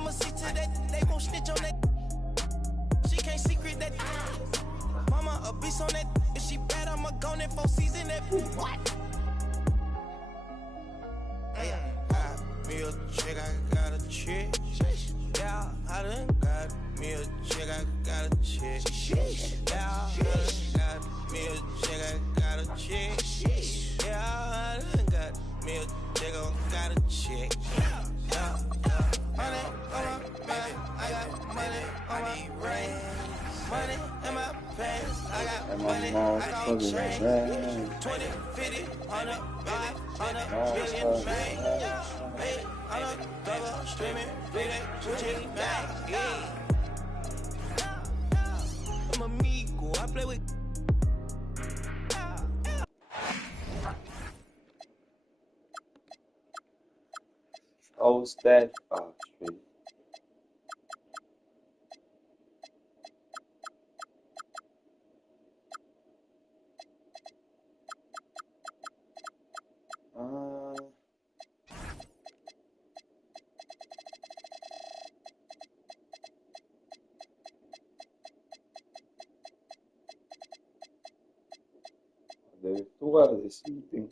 I'ma see to that they won't snitch on that. She can't secret that. Mama a beast on that. If she bad, I'ma go in 4 season that. What? Got me a chick, I got a chick. Yeah, I done got me a chick, I got a chick. Yeah, I done got me a chick, I got a chick. Yeah, I done got me a chick, I got a chick. Yeah. Money on my back, I got money on my brain. Money in my pants, I got money, I got change. 20, 50, 100, 500 billion bang. Hey, I'm a double streaming, big switching back. I'm amigo, I play with. Old Staff Street. Deve atuar desse item.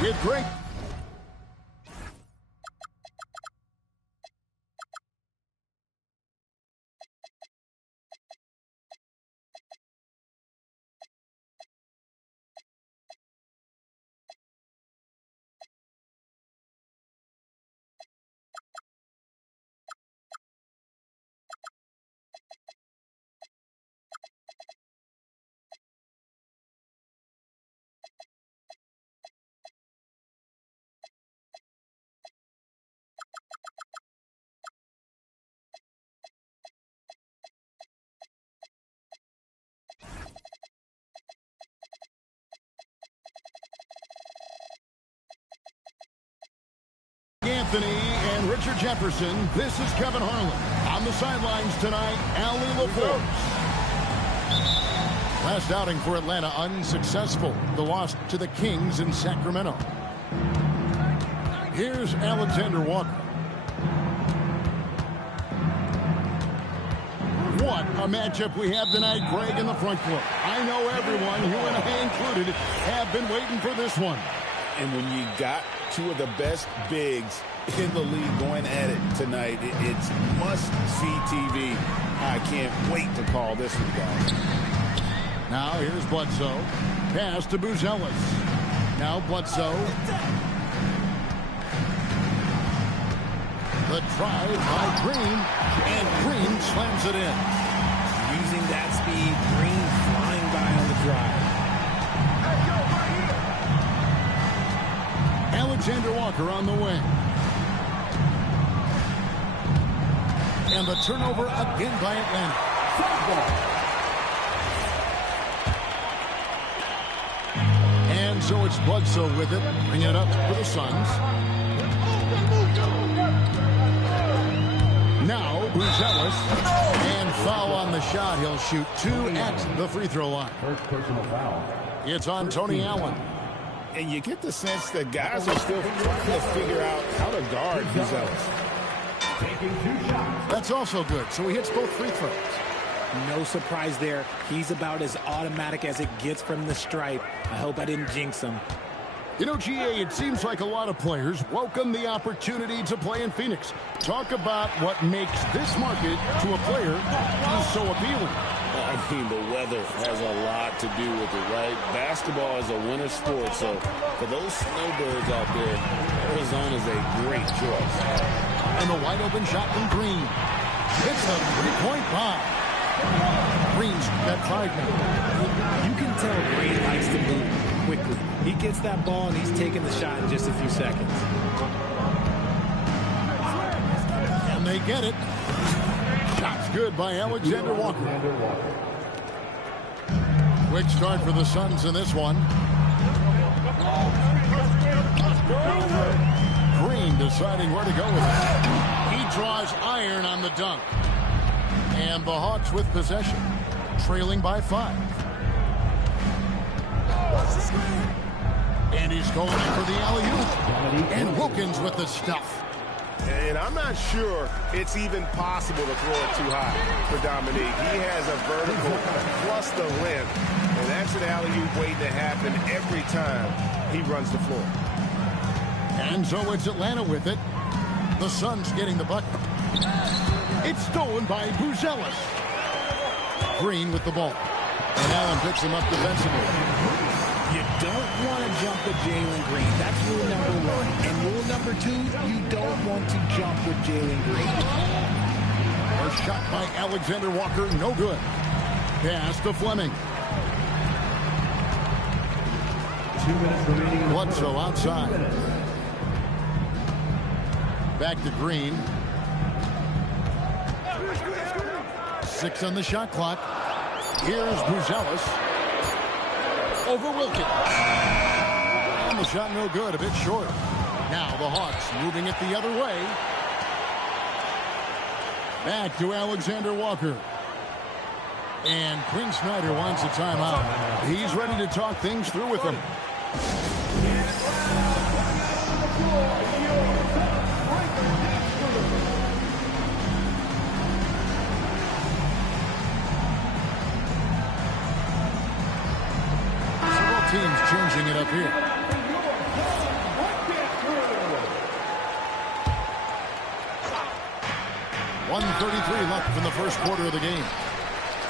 With great. Anthony and Richard Jefferson. This is Kevin Harlan. On the sidelines tonight, Allie LaForce. Last outing for Atlanta unsuccessful. The loss to the Kings in Sacramento. Here's Alexander Walker. What a matchup we have tonight, Greg, in the front court. I know everyone, you and I included, have been waiting for this one. And when you got two of the best bigs in the league going at it tonight, it's must-see TV. I can't wait to call this one, guys. Now here's Bledsoe. Pass to Buzelis. Now Bledsoe. The drive by Green. And Green slams it in. Using that speed, Green flying by on the drive. Alexander Walker on the wing. And the turnover again by Atlanta. And so it's Bledsoe with it, bringing it up for the Suns. Now Buzelis, and foul on the shot. He'll shoot 2 at the free throw line. First personal foul. It's on Tony Allen. And you get the sense that guys are still trying to figure out how to guard Buzelis. Taking 2 shots. That's also good. So he hits both free throws. No surprise there. He's about as automatic as it gets from the stripe. I hope I didn't jinx him. You know, GA, it seems like a lot of players welcome the opportunity to play in Phoenix. Talk about what makes this market to a player so appealing. I mean, the weather has a lot to do with it, right? Basketball is a winter sport, so for those snowbirds out there, Arizona is a great choice. And the wide open shot from Green. It's a three-point bomb. Green's got 5 now. You can tell Green likes to move quickly. He gets that ball and he's taking the shot in just a few seconds. And they get it. Shot's good by Alexander Walker. Quick start for the Suns in this one. Green deciding where to go with it. He draws iron on the dunk. And the Hawks with possession, trailing by 5. And he's going for the alley-oop. And Wilkins with the stuff. And I'm not sure it's even possible to throw it too high for Dominique. He has a vertical plus the length, and that's an alley-oop waiting to happen every time he runs the floor. And so it's Atlanta with it. The Suns getting the bucket. It's stolen by Buzelis. Green with the ball. And Allen picks him up defensively. You don't want to jump with Jalen Green. That's rule number one. And rule number two, you don't want to jump with Jalen Green. First shot by Alexander Walker, no good. Pass to Fleming. 2 minutes remaining. Bledsoe outside. Back to Green. 6 on the shot clock. Here's Buzelis. Over Wilkins. And the shot no good, a bit short. Now the Hawks moving it the other way. Back to Alexander Walker. And Quinn Snyder wants a timeout. He's ready to talk things through with them. Teams changing it up here. .133 left in the first quarter of the game.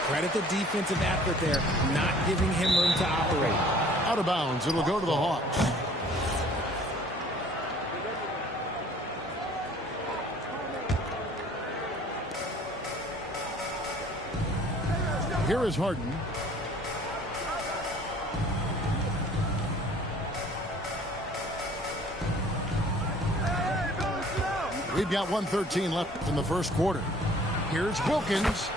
Credit the defensive effort there, not giving him room to operate. Out of bounds, it'll go to the Hawks. Here is Harden. We've got 1:13 left in the first quarter. Here's Wilkins.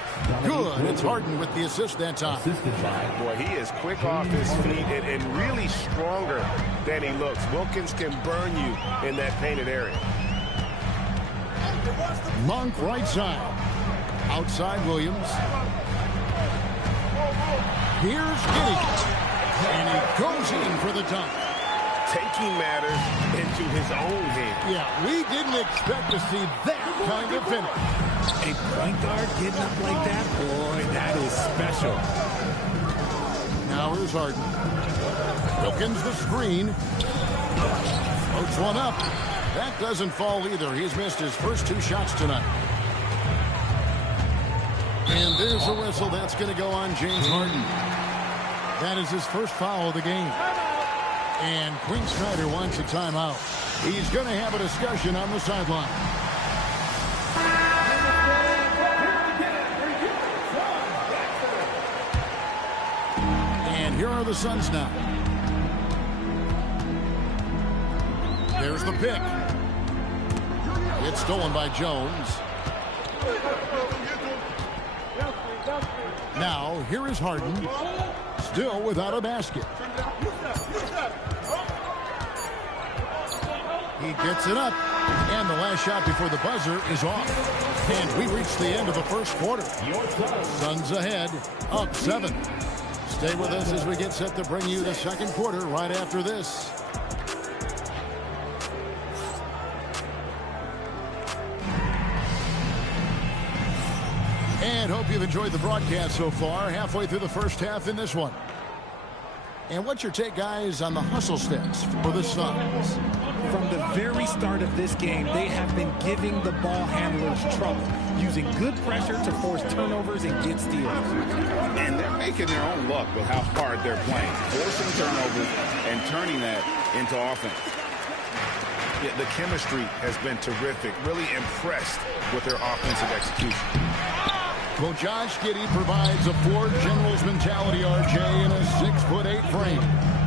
Good. It's Harden with the assist that time. Boy, he is quick off his feet and really stronger than he looks. Wilkins can burn you in that painted area. Monk right side. Outside Williams. Here's Giddey. And he goes in for the dunk. Taking matters into his own hands. Yeah, we didn't expect to see that kind of finish. A point guard getting up like that, boy, that is special. Now here's Harden. Wilkins the screen. Floats one up. That doesn't fall either. He's missed his first 2 shots tonight. And there's a whistle. That's going to go on James Harden. That is his first foul of the game. And Quinn Snyder wants a timeout. He's going to have a discussion on the sideline. And here are the Suns now. There's the pick. It's stolen by Jones. Now, here is Harden. Still without a basket. He gets it up. And the last shot before the buzzer is off. And we reach the end of the first quarter. Suns ahead, up 7. Stay with us as we get set to bring you the second quarter right after this. And hope you've enjoyed the broadcast so far. Halfway through the first half in this one. And what's your take, guys, on the hustle steps for the Suns? From the very start of this game, they have been giving the ball handlers trouble, using good pressure to force turnovers and get steals. And they're making their own luck with how hard they're playing, forcing turnovers and turning that into offense. Yeah, the chemistry has been terrific. Really impressed with their offensive execution. Well, Josh Giddey provides a Ford Generals mentality, RJ, in a 6'8" frame.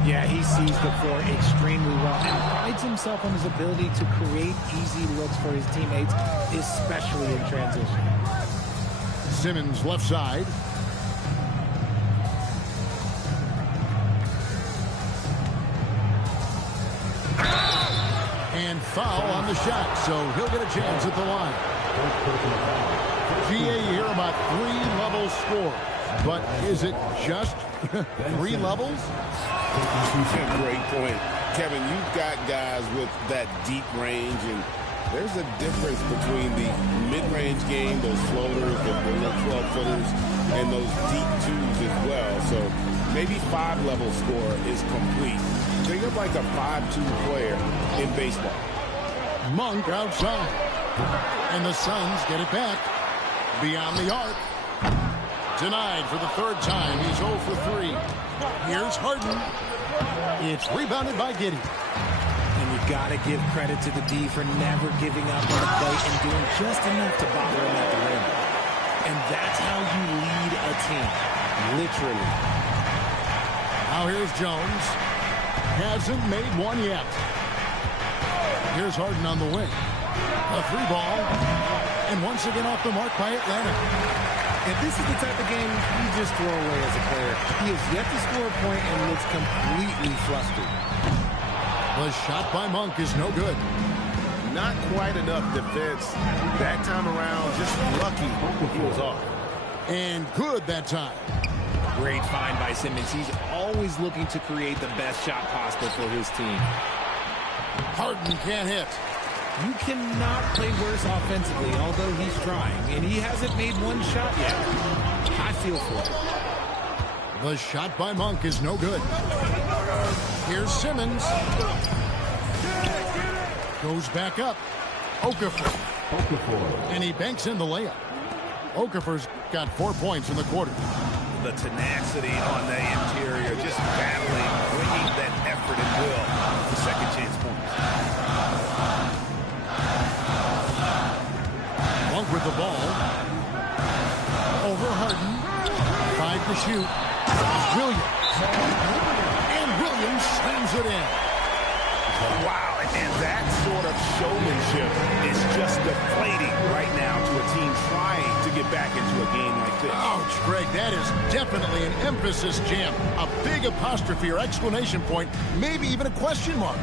Yeah, he sees the floor extremely well and prides himself on his ability to create easy looks for his teammates, especially in transition. Simmons left side. And foul on the shot, so he'll get a chance at the line. GA here about 3-level score. But is it just 3 levels? Great point. Kevin, you've got guys with that deep range, and there's a difference between the mid-range game, those floaters, the 12-footers, and those deep twos as well. So maybe 5-level score is complete. Think of like a 5-2 player in baseball. Monk outside. And the Suns get it back. Beyond the arc. Denied for the third time. He's 0 for 3. Here's Harden. It's rebounded by Giddey. And you got to give credit to the D for never giving up on the plate and doing just enough to bother him at the rim. And that's how you lead a team. Literally. Now here's Jones. Hasn't made one yet. Here's Harden on the wing. A 3-ball. And once again off the mark by Atlanta. And this is the type of game you just throw away as a player. He has yet to score a point and looks completely flustered. The shot by Monk is no good. Not quite enough defense. That time around, just lucky he was off. And good that time. Great find by Simmons. He's always looking to create the best shot possible for his team. Harden can't hit. You cannot play worse offensively, although he's trying, and he hasn't made one shot yet. I feel for it. The shot by Monk is no good. Here's Simmons. Goes back up. Okafor. And he banks in the layup. Okafor's got 4 points in the quarter. The tenacity on the interior, just battling, bringing that effort and will to second chance points. Monk with the ball. Over Harden. 5 to shoot. Williams. And Williams slams it in. Wow, and that sort of showmanship is just deflating right now to a team trying to get back into a game like this. Ouch, Greg, that is definitely an emphasis jam. A big apostrophe or exclamation point, maybe even a question mark.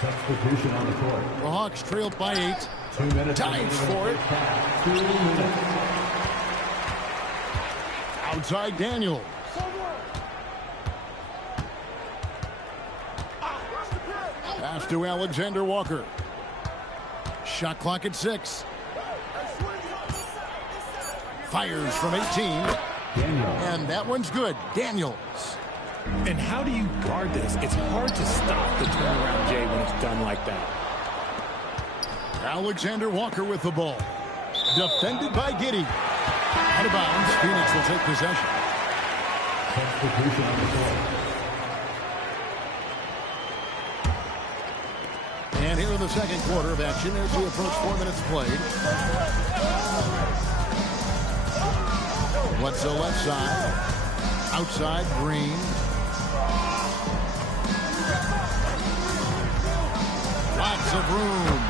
Substitution on the court. The Hawks trailed by 8. 2 minutes. Dives for it. 2 minutes. Outside Daniels. Pass to Alexander Walker. Shot clock at 6. Fires from 18. And that one's good. Daniels. And how do you guard this? It's hard to stop the turnaround, Jay, when it's done like that. Alexander Walker with the ball. Defended by Giddey. Out of bounds. Phoenix will take possession. Substitution on the court. And here in the second quarter of action as we approach 4 minutes played. What's the left side? Outside Green. Lots of room.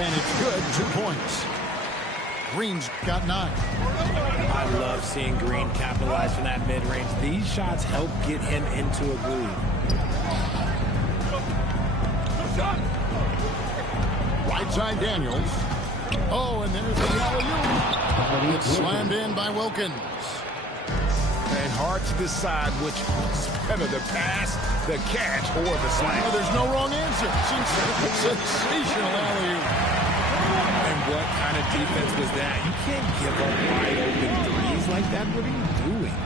And it's good. 2 points. Green's got 9. I love seeing Green capitalize from that mid-range. These shots help get him into a groove. Right side Daniels. Oh, and there's the alley-oop. It's slammed in by Wilkins. And hard to decide which was better, the pass, the catch, or the slam. Oh, there's no wrong answer. Sensational alley-oop. And what kind of defense was that? You can't give up wide open threes like that. What are you doing?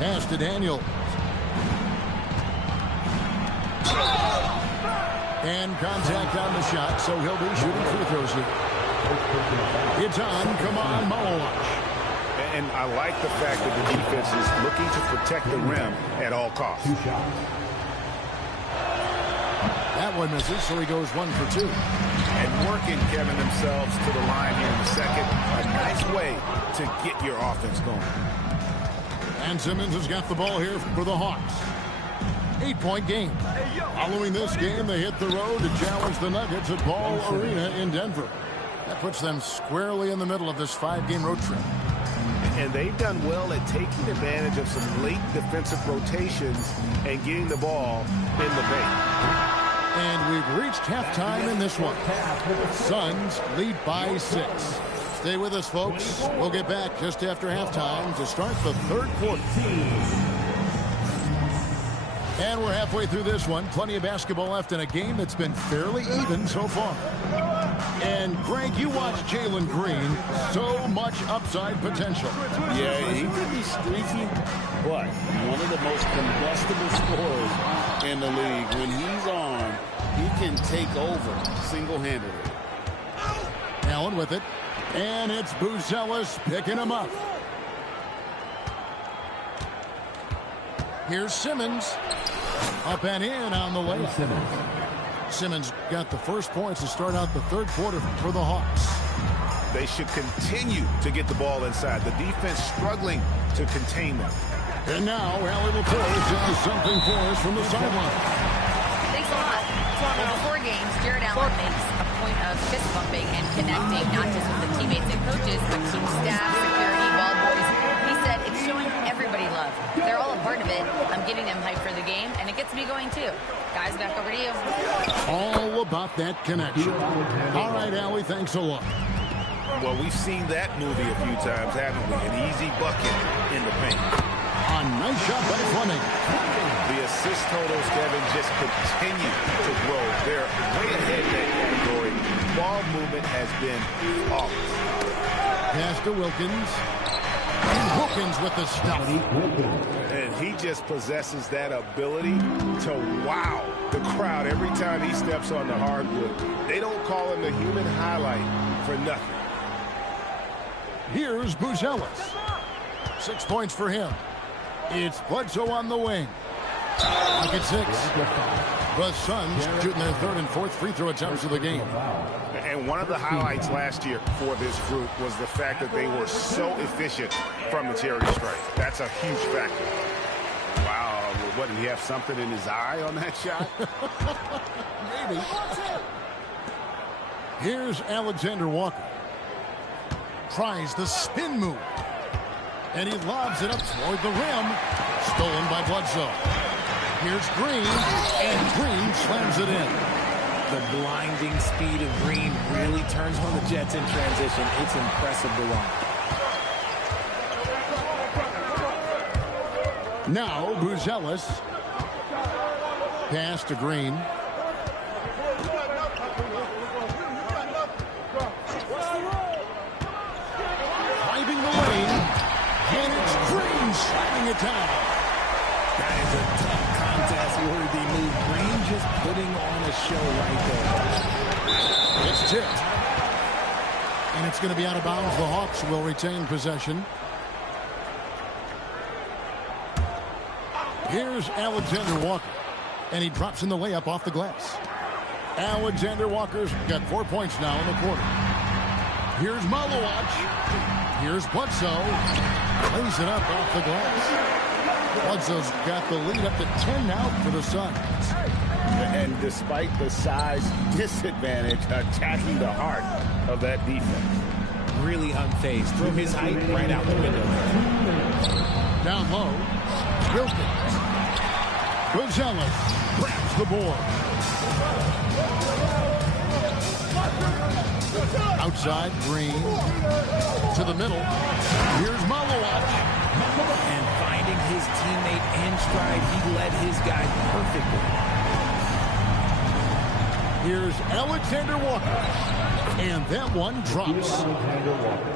Pass to Daniels. And contact on the shot, so he'll be shooting free throws here. It's on. Come on, Malawach. And I like the fact that the defense is looking to protect the rim at all costs. 2 shots. That one misses, so he goes 1 for 2. And working, Kevin, themselves to the line here in the second. A nice way to get your offense going. And Simmons has got the ball here for the Hawks. 8-point game. Following this game, they hit the road to challenge the Nuggets at Ball Arena in Denver. That puts them squarely in the middle of this 5-game road trip. And they've done well at taking advantage of some late defensive rotations and getting the ball in the paint. And we've reached halftime in this one. Suns lead by 6. Stay with us, folks. We'll get back just after halftime to start the third quarter. And we're halfway through this one. Plenty of basketball left in a game that's been fairly even so far. And, Greg, you watch Jalen Green. So much upside potential. Yeah, he could be streaky, but one of the most combustible scorers in the league. When he's on, he can take over single-handedly. Allen with it. And it's Buzelis picking him up. Here's Simmons. Up and in on the layup. Simmons got the first points to start out the third quarter for the Hawks. They should continue to get the ball inside. The defense struggling to contain them. And now, Allie LaForge has something for us from the sideline. Thanks a lot. Well, before games, Jared Allen makes a point of fist bumping and connecting, not just with the teammates and coaches, but team staff, security, ball boys. He said it's showing everybody love. They're all a part of it. I'm giving them hype for the game, and it gets me going too. Guys, back over to you. All about that connection. All right, Allie, thanks a lot. Well, we've seen that movie a few times, haven't we? An easy bucket in the paint. A nice shot by Fleming. The assist totals, Kevin, just continue to grow. They're way ahead in that category. Ball movement has been flawless. Pass to Wilkins. And Wilkins with the stuff. And he just possesses that ability to wow the crowd every time he steps on the hardwood. They don't call him the human highlight for nothing. Here's Buzelis. 6 points for him. It's Bledsoe on the wing. Look at 6. The Suns shooting their third and fourth free throw attempts of the game. And one of the highlights last year for this group was the fact that they were so efficient from the charity stripe. That's a huge factor. Wow, what, did he have something in his eye on that shot? Maybe. Here's Alexander Walker. Tries the spin move. And he lobs it up toward the rim. Stolen by Bledsoe. Here's Green. And Green slams it in. The blinding speed of Green really turns on the Jets in transition. It's impressive to watch. Now Buzelis. Pass to Green. Driving the lane. And it's Green slapping it down. That is a tough contest-worthy move. Green just putting on a show right there. It's tipped. And it's going to be out of bounds. The Hawks will retain possession. Here's Alexander Walker. And he drops in the layup off the glass. Alexander Walker's got 4 points now in the quarter. Here's Malawach. Here's Bledsoe. Lays it up off the glass. Bledsoe's got the lead up to 10 now for the Suns. And despite the size disadvantage, attacking the heart of that defense. Really unfazed. Threw his height right out the window. Down low. Wilkins. Buzelis grabs the board. Outside, Green. To the middle. Here's Malawach. And finding his teammate in stride, he led his guy perfectly. Here's Alexander Walker. And that one drops.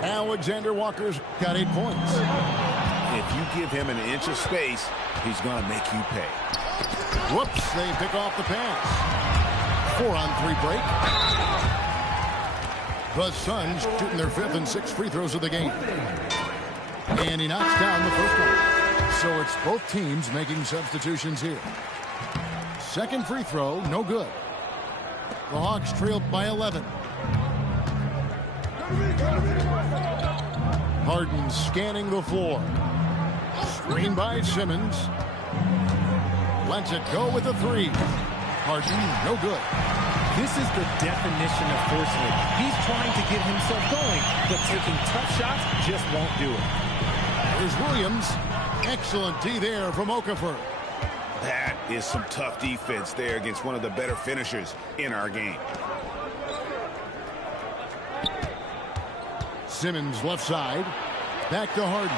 Alexander Walker's got 8 points. If you give him an inch of space, he's going to make you pay. Whoops, they pick off the pass. 4-on-3 break. The Suns shooting their 5th and 6th free throws of the game. And he knocks down the first one. So it's both teams making substitutions here. Second free throw, no good. The Hawks trailed by 11. Harden scanning the floor. Screen by Simmons. Lets it go with a 3. Harden, no good. This is the definition of forcing it. He's trying to get himself going, but taking tough shots just won't do it. Here's Williams. Excellent D there from Okafor. That is some tough defense there against one of the better finishers in our game. Simmons left side. Back to Harden.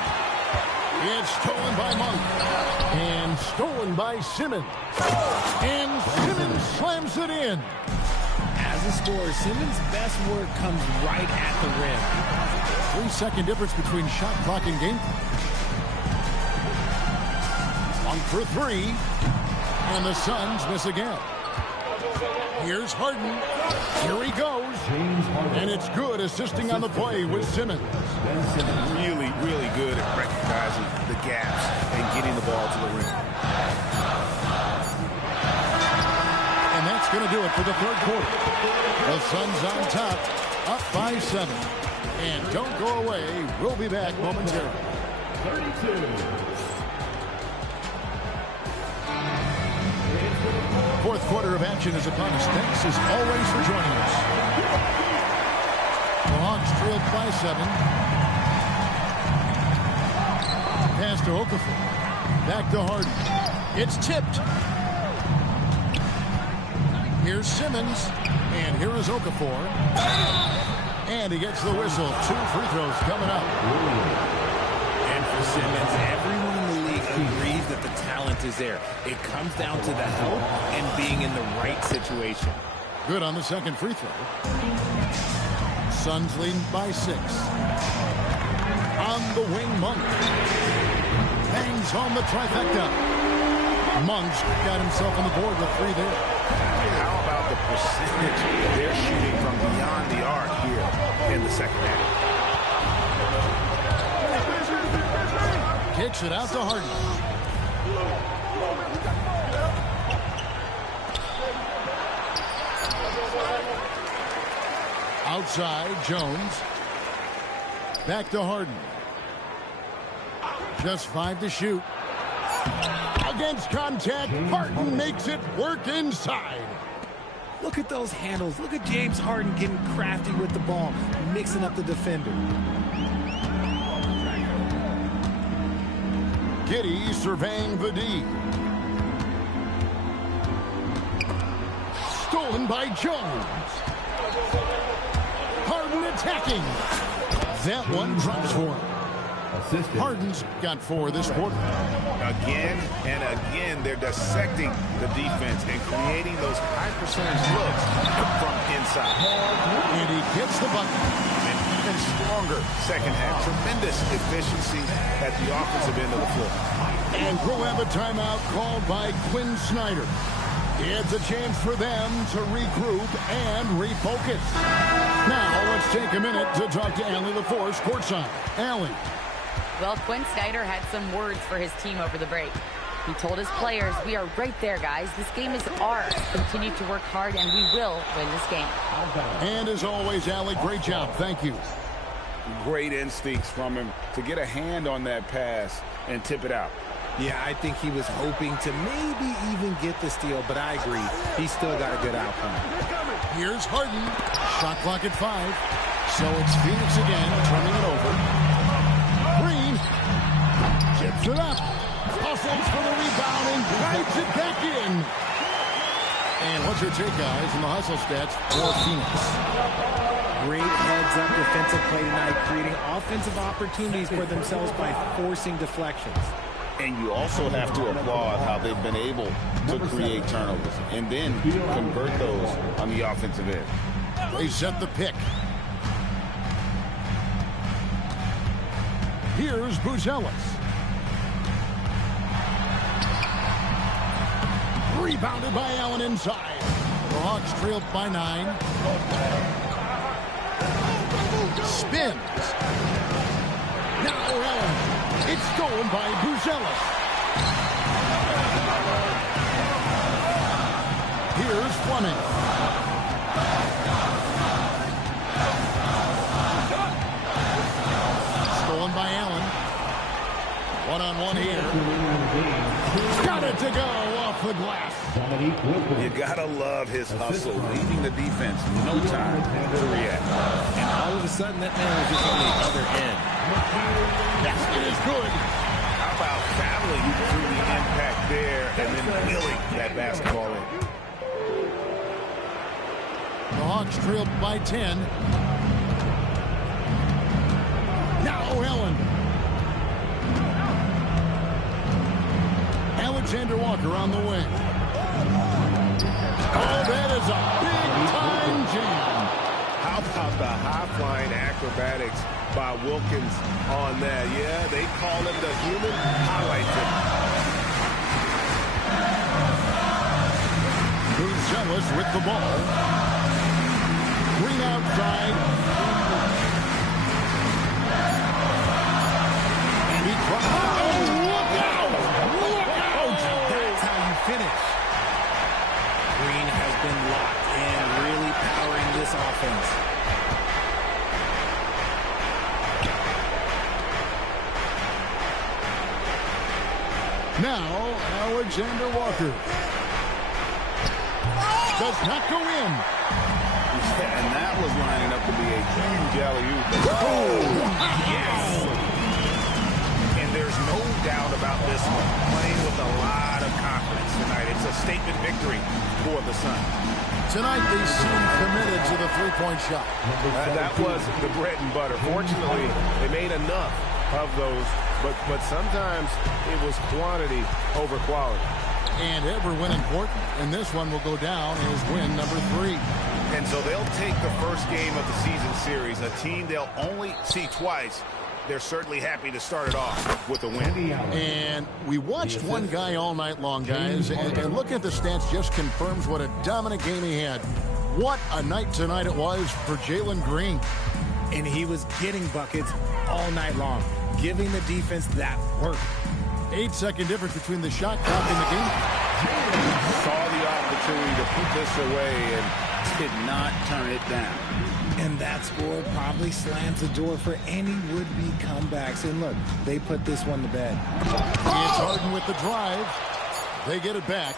It's stolen by Monk. And stolen by Simmons. And Simmons slams it in. As a scorer, Simmons' best work comes right at the rim. 3-second difference between shot clock and game clock. One for three. And the Suns miss again. Here's Harden. Here he goes. And it's good, assisting on the play with Simmons. Really, really good at recognizing the gaps and getting the ball to the rim. And that's going to do it for the third quarter. The Suns on top, up by 7. And don't go away. We'll be back momentarily. 32. Fourth quarter of action is upon us. Thanks as always for joining us. The Hawks trailed by 7. Pass to Okafor. Back to Harden. It's tipped. Here's Simmons. And here is Okafor. And he gets the whistle. 2 free throws coming up. And for Simmons, everyone in the league agrees that the talent is there. It comes down to the help and being in the right situation. Good on the second free throw. Suns leading by 6. On the wing, Monk. Bangs home the trifecta. Monk's got himself on the board with 3 there. How about the percentage they're shooting from beyond the arc here in the second half? Kicks it out to Harden. Outside, Jones. Back to Harden. Just 5 to shoot. Against contact, Harden makes it work inside. Look at those handles. Look at James Harden getting crafty with the ball, mixing up the defender. Giddey surveying the D. Stolen by Jones. Harden attacking. That one drops for him. Harden's got 4 this quarter. Again and again, they're dissecting the defense and creating those high percentage looks from inside. And he gets the bucket. An even stronger second half. Tremendous efficiency at the offensive end of the floor. And we'll have a timeout called by Quinn Snyder. It's a chance for them to regroup and refocus. Now let's take a minute to talk to Allie LaForce courtside. Allie. Well, Quinn Snyder had some words for his team over the break. He told his players, we are right there, guys. This game is ours. Continue to work hard, and we will win this game. And as always, Allie, great job. Thank you. Great instincts from him to get a hand on that pass and tip it out. Yeah, I think he was hoping to maybe even get the steal, but I agree. He still got a good outcome. Here's Harden. Shot clock at 5. So it's Phoenix again, turning it over. Green chips it up. Hustles for the rebound and guides it back in. And what's your take, guys, in the hustle stats for Phoenix? Great heads-up defensive play tonight, creating offensive opportunities for themselves by forcing deflections. And you also have to applaud how they've been able to create turnovers and then convert those on the offensive end. They set the pick. Here's Buzelis. Rebounded by Allen inside. The Hawks trailed by 9. Spins. Now Allen. It's stolen by Buzelis. Here's Fleming. Stolen by Allen. One-on-one here. Got it to go off the glass. You gotta love his hustle, leaving the defense no time to react. And all of a sudden, that man was just on the other end. Basket is good. How about battling through the impact there and then willing that basketball in? The Hawks trailed by 10. Alexander Walker on the wing. Oh, that is a big-time jam. How about the high-flying acrobatics by Wilkins on that? Yeah, they call him the human highlight film. Booth Ellis with the ball. Green outside. And he oh, look out! Look out! That's how you finish. Green has been locked in, really powering this offense. Now, Alexander Walker. Does not go in. And that was lining up to be a huge alley-oop. Oh, yes! And there's no doubt about this one. Playing with a lot of confidence tonight. It's a statement victory for the Suns. Tonight, they seem committed to the three-point shot. That was the bread and butter. Fortunately, they made enough of those, but sometimes it was quantity over quality. And every win important, and this one will go down as win number 3. And so they'll take the first game of the season series, a team they'll only see twice. They're certainly happy to start it off with a win. And we watched one guy all night long, guys, and looking at the stats just confirms what a dominant game he had. What a night tonight it was for Jalen Green. And he was getting buckets all night long, giving the defense that work. 8-second difference between the shot clock and the game. Saw the opportunity to put this away and did not turn it down. And that score probably slams the door for any would-be comebacks. And look, they put this one to bed. It's Harden with the drive. They get it back.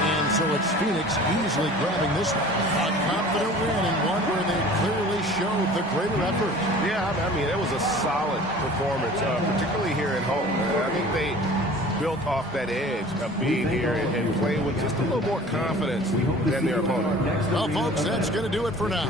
And so it's Phoenix easily grabbing this one. A confident win and one where they clearly showed the greater effort. Yeah, I mean, it was a solid performance, particularly here at home. I think they built off that edge of being here and playing with just a little more confidence than their opponent. Well, folks, that's going to do it for now.